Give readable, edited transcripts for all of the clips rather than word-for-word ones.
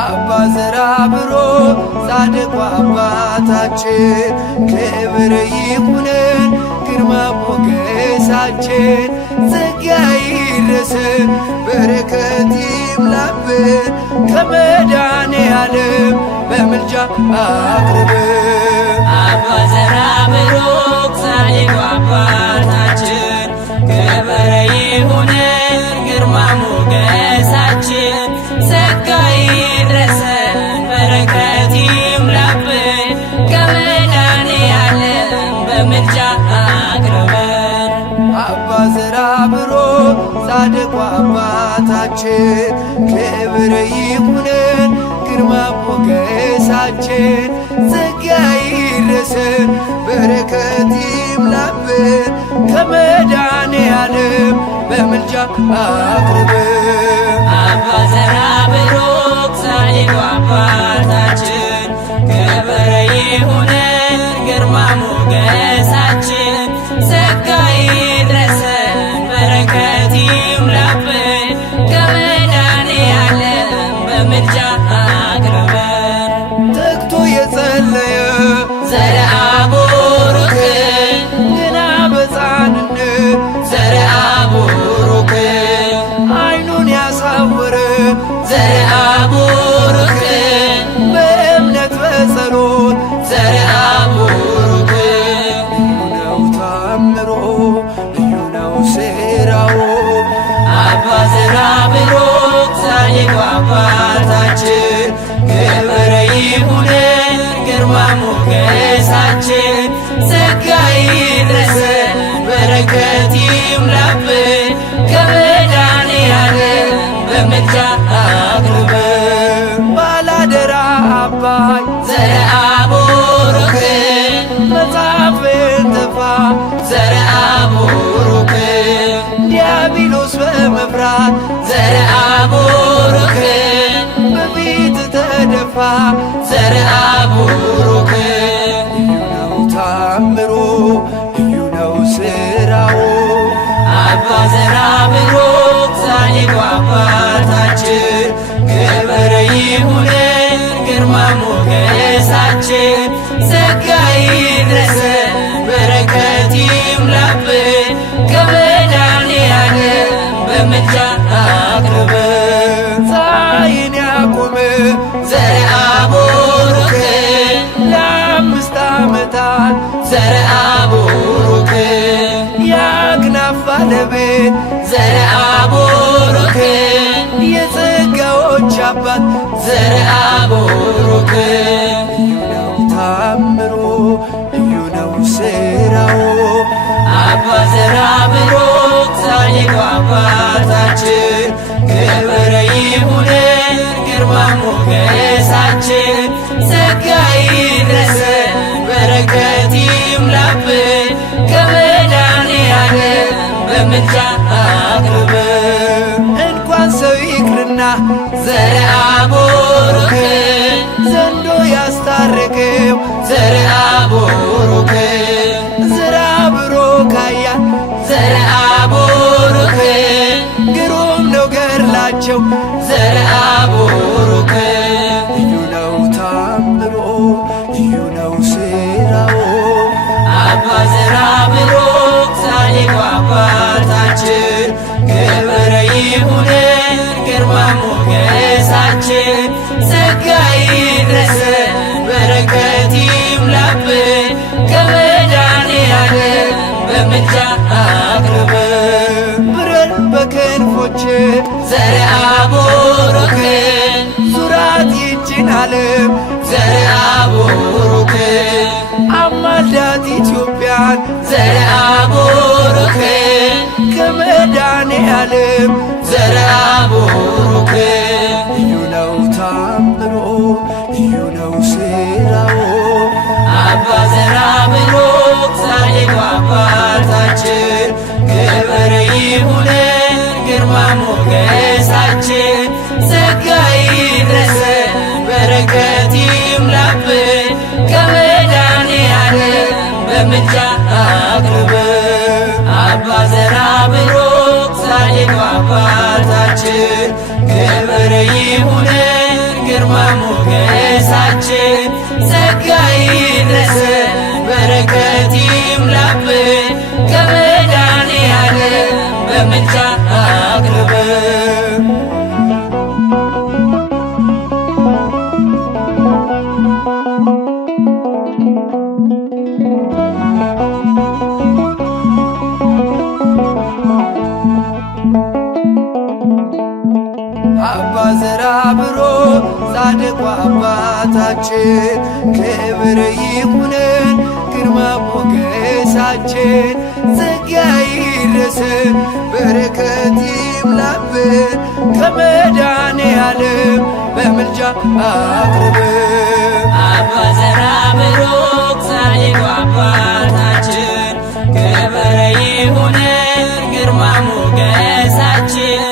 አባ ዘራብሩክ ጻድቁ አባታችን ክብር ይሁነን ግርማ ሞገሳችን ጸጋ ይድረሰን በረከት ይምላብን ከመድኃኔዓለም በምልጃ አቅርበን አባ ዘራብሩክ ጻድቁ አባታችን ክብር ይሁነን ግርማ ሞገሳችን ጸጋ ይድረሰን በረከት ይምላብን ከመድኃኔዓለም በምልጃ አቅርበን አባ ዘራብሩክ ጻድቁ አባታችን ክብር ይሁነን ግርማ ሞገሳችን ጸጋ ይድረሰን በረከት ይምላብን ከመድኃኔዓለም በምልጃ አቅርበን አባ ዘራብሩክ ጻድቁ አባታችን ክብር ይሁነን ግርማ ሞገሳችን ጸጋ ይድረሰን በረከት ይምላብን ከመድኃኔዓለም በምልጃ አቅርበን ተግቶ የጸለየ ዘርአቡሩክ ገና በሕፃንነት ዘርአቡሩክ ዓይኑን ያሳወረ ዘርአቡሩክ በእምነት በጸሎት ዘርአቡሩክ ልዩ ነው ታምሮ ልዩ ነው ሥራው አባ ዘራብሩክ ጻድቁ አባታችን ክብር ይሁነን ግርማ ሞገሳችን ጸጋ ይድረሰን በረከት ይምላብን ከመድኃኔዓለም በምልጃ አቅርበን ባላደራ አባይ ዘርአቡሩክ መጽሐፍን ተፋ ዘርአቡሩክ ዲያብሎስ በመፍራት ዘርአቡሩክ በፊት ተደፋ ዘርአቡሩክ ልዩ ነው ታምሮ ልዩ ነው ሥራው አባ ዘራብሩክ ጻድቁ አባታችን ክብር ይሁነን ግርማ ሞገሳችን ጸጋ ይድረሰን በረከት ይምላብን ከመድኃኔዓለም በምልጃ አቅርበን ፀሐይን ያቆመ ዘርአቡሩክ ለ5 ዓመታት ዘርአቡሩክ የአክናፍ ባለቤት ዘርአቡሩክ የጸጋዎች አባት ዘርአቡሩክ ልዩ ነው ታምሮ ልዩ ነው ሥራው አባ ዘራብሩክ ጻድቁ አባታችን ክብር ይሁነን ግርማ ሞገሳችን ጸጋ ይድረሰን በረከት ይምላብን ከመድኃኔዓለም በምልጃ አቅርበን እንኳን ሰው ይቅርና ዘርአቡሩክ ዘንዶ ያስታረቀው ዘርአቡሩክ ዘራብሩክ ኃያል ዘርአቡሩክ ግሩም ነው ገድላቸው ዘርአቡሩክ ልዩ ነው ታምሮ ልዩ ነው ሥራው አባ ዘራብሩክ ጻድቁ አባታችን ክብር ይሁነን ግርማ ሞገሳችን ጸጋ ይድረሰን በረከት ይምላብን ከመድኃኔዓለም በምልጃ አቅርበን ብረር በክንፎች ዘርአቡሩክ ዙራት ይችን ዓለም ዘርአቡሩክ አማልዳት ኢትዮጵያን ዘርአቡሩክ ከመድኃኔዓለም ዘርአቡሩክ ልዩ ነው ታምሮ ልዩ ነው ሥራው አባ ዘራብሩክ ጻድቁ አባታችን ክብር ይሁነን ግርማ ሞገሳችን ጸጋ ይድረሰን በረከት ይምላብን ከመድኃኔዓለም በምልጃ አቅርበን አባ ዘራብሩክ ጻድቁ አባታችን ክብር ይሁነን ግርማ ሞገሳችን ጸጋ ይድረሰን በረከት ይምላብን ከመድኃኔዓለም በምልጃ አቅርበን አባ ዘራብሩክ ጻድቁ አባታችን ክብር ይሁነን ግርማ ሞገሳችን ጸጋ ይድረሰን በረከት ይምላብን ከመድኃኔዓለም በምልጃ አቅርበን አባ ዘራብሩክ ጻድቁ አባታችን ክብር ይሁነን ግርማ ሞገሳችን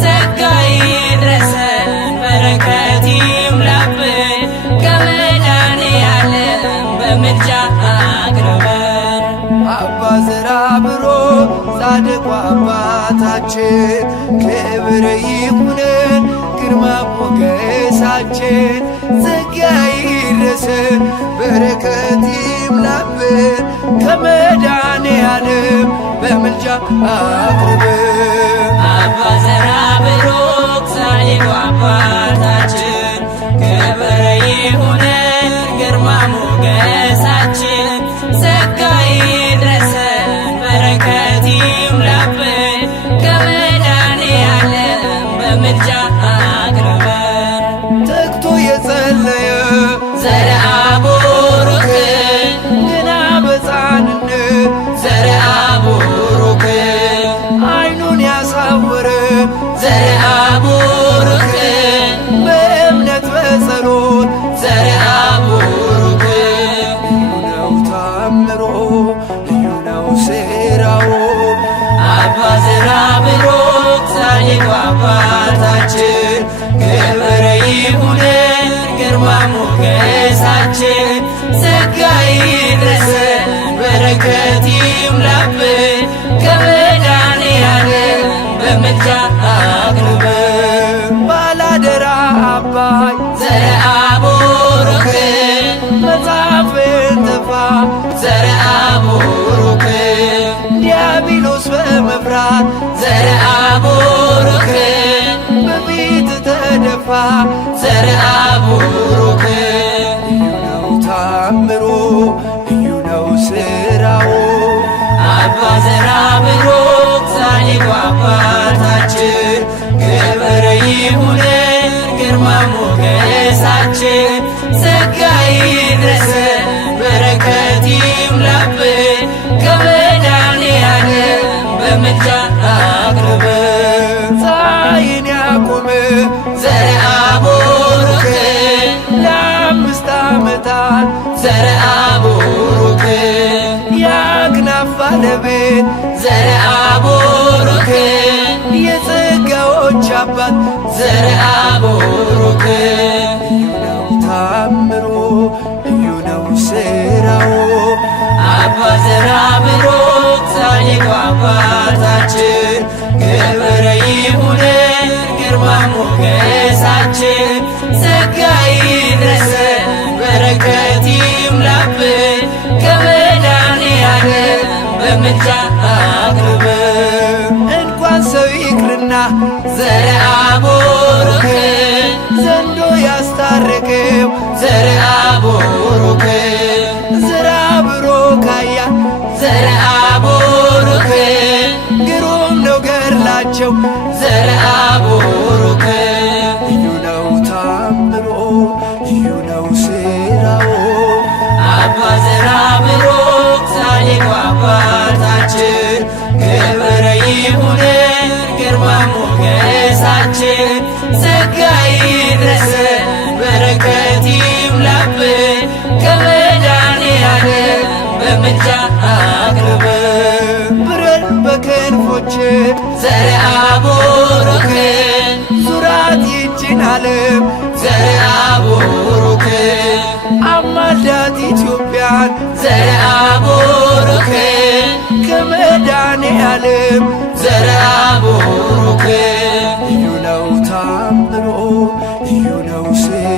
ጸጋ ይድረሰን በረከት ይምላብን ከመድኃኔዓለም በምልጃ አቅርበን አባ ዘራብሩክ ጻድቁ አባታችን ክብር ይሁነን ግርማ ሞገሳችን ጸጋ ይድረሰን በረከት ይምላብን ከመድኃኔዓለም በምልጃ አቅርበን አባ ዘራብሩክ ጻድቁ አባታችን ክብር ይሁነን ግርማ ሞገሳችን ጸጋ ይድረሰን በረከት ይምላብን ከመድኃኔዓለም በምልጃ አቅርበን ተግቶ የጸለየ ዘርአ ቡሩክ ገና በሕፃንነት ዘርአ ቡሩክ ዓይኑን ያሳወረ ዘርአ ቡሩክ በእምነት በጸሎት ዘርአ ቡሩክ ልዩ ነው ታምሮ ልዩ ነው ሥራው አባ ዘራብሩክ ጻድቁ አባታችን ክብር ይሁነን ግርማ ሞገሳችን ጸጋ ይድረሰን በረከት ይምላብን ከመድኃኔዓለም በምልጃ አቅርበን ባላደራ አባይ ዘርአ ቡሩክ መጽሐፍን ተፋ ዘርአ ቡሩክ ዲያብሎስ በመፍራት ዘርአ ቡሩክ በፊት ተደፋ ዘርአ ቡሩክ ልዩ ነው ታምሮ ልዩ ነው ሥራው አባ ዘራብሩክ ጻድቁ አባታችን ክብር ይሁነን ግርማ ሞገሳችን ጸጋ ይድረሰን በረከት ይምላብን ከመድኃኔዓለም በምልጃ አቅርበን ፀሐይን ያቆመ ዘርአ ቡሩክ ለ5 ዓመታት ዘርአ ቡሩክ የአክናፍ ባለቤት ዘርአ ቡሩክ የጸጋዎች አባት ዘርአ ቡሩክ ልዩ ነው ታምሮ ልዩ ነው ሥራው አባ ዘራብሩክ ጻድቁ አባታችን ክብር ይሁነን ግርማ ሞገሳችን ጸጋ ይድረሰን በረከት ይምላብን ከመድኃኔዓለም በምልጃ አቅርበን እንኳን ሰው ይቅርና ዘርአ ቡሩክ ዘንዶ ያስታረቀው ዘርአ ቡሩክ ዘራብሩክ ኃያል ዘርአ ቡሩክ ግሩም ነው ገድላቸው ዘርአ ቡሩክ ልዩ ነው ታምሮ ልዩ ነው ሥራው አባ ዘራብሩክ ጻድቁ አባታችን ክብር ይሁነን ግርማ ሞገሳችን ጸጋ ይድረሰን በረከት ይምላብን ከመድኃኔዓለም በምልጃ አቅርበን ብረር በክንፎች ዘርአ ቡሩክ ዙራት ይችን ዓለም ዘርአ ቡሩክ አማልዳት ኢትዮጵያን ዘርአ ቡሩክ ከመድኃኔዓለም ዘርአ ቡሩክ ልዩ ነው ታምሮ ልዩ ነው ሥራው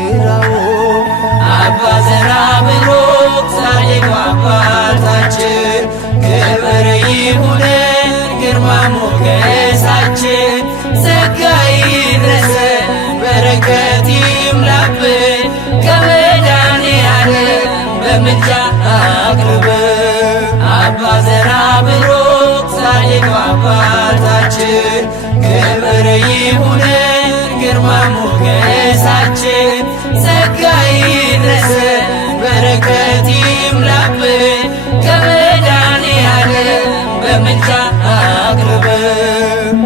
አባ ዘራብሩክ ጻድቁ አባታችን ክብር ይሁነን ግርማ ሞገሳችን ጸጋ ይድረሰን በረከት ይምላብን ከመድኃኔዓለም በምልጃ አቅርበን አባ ዘራብሩክ ጻድቁ አባታችን ክብር ይሁነን ግርማ ሞገሳችን ጸጋ ይድረሰን በረከት ይምላብን ከመድኃኔዓለም በምልጃ አቅርበን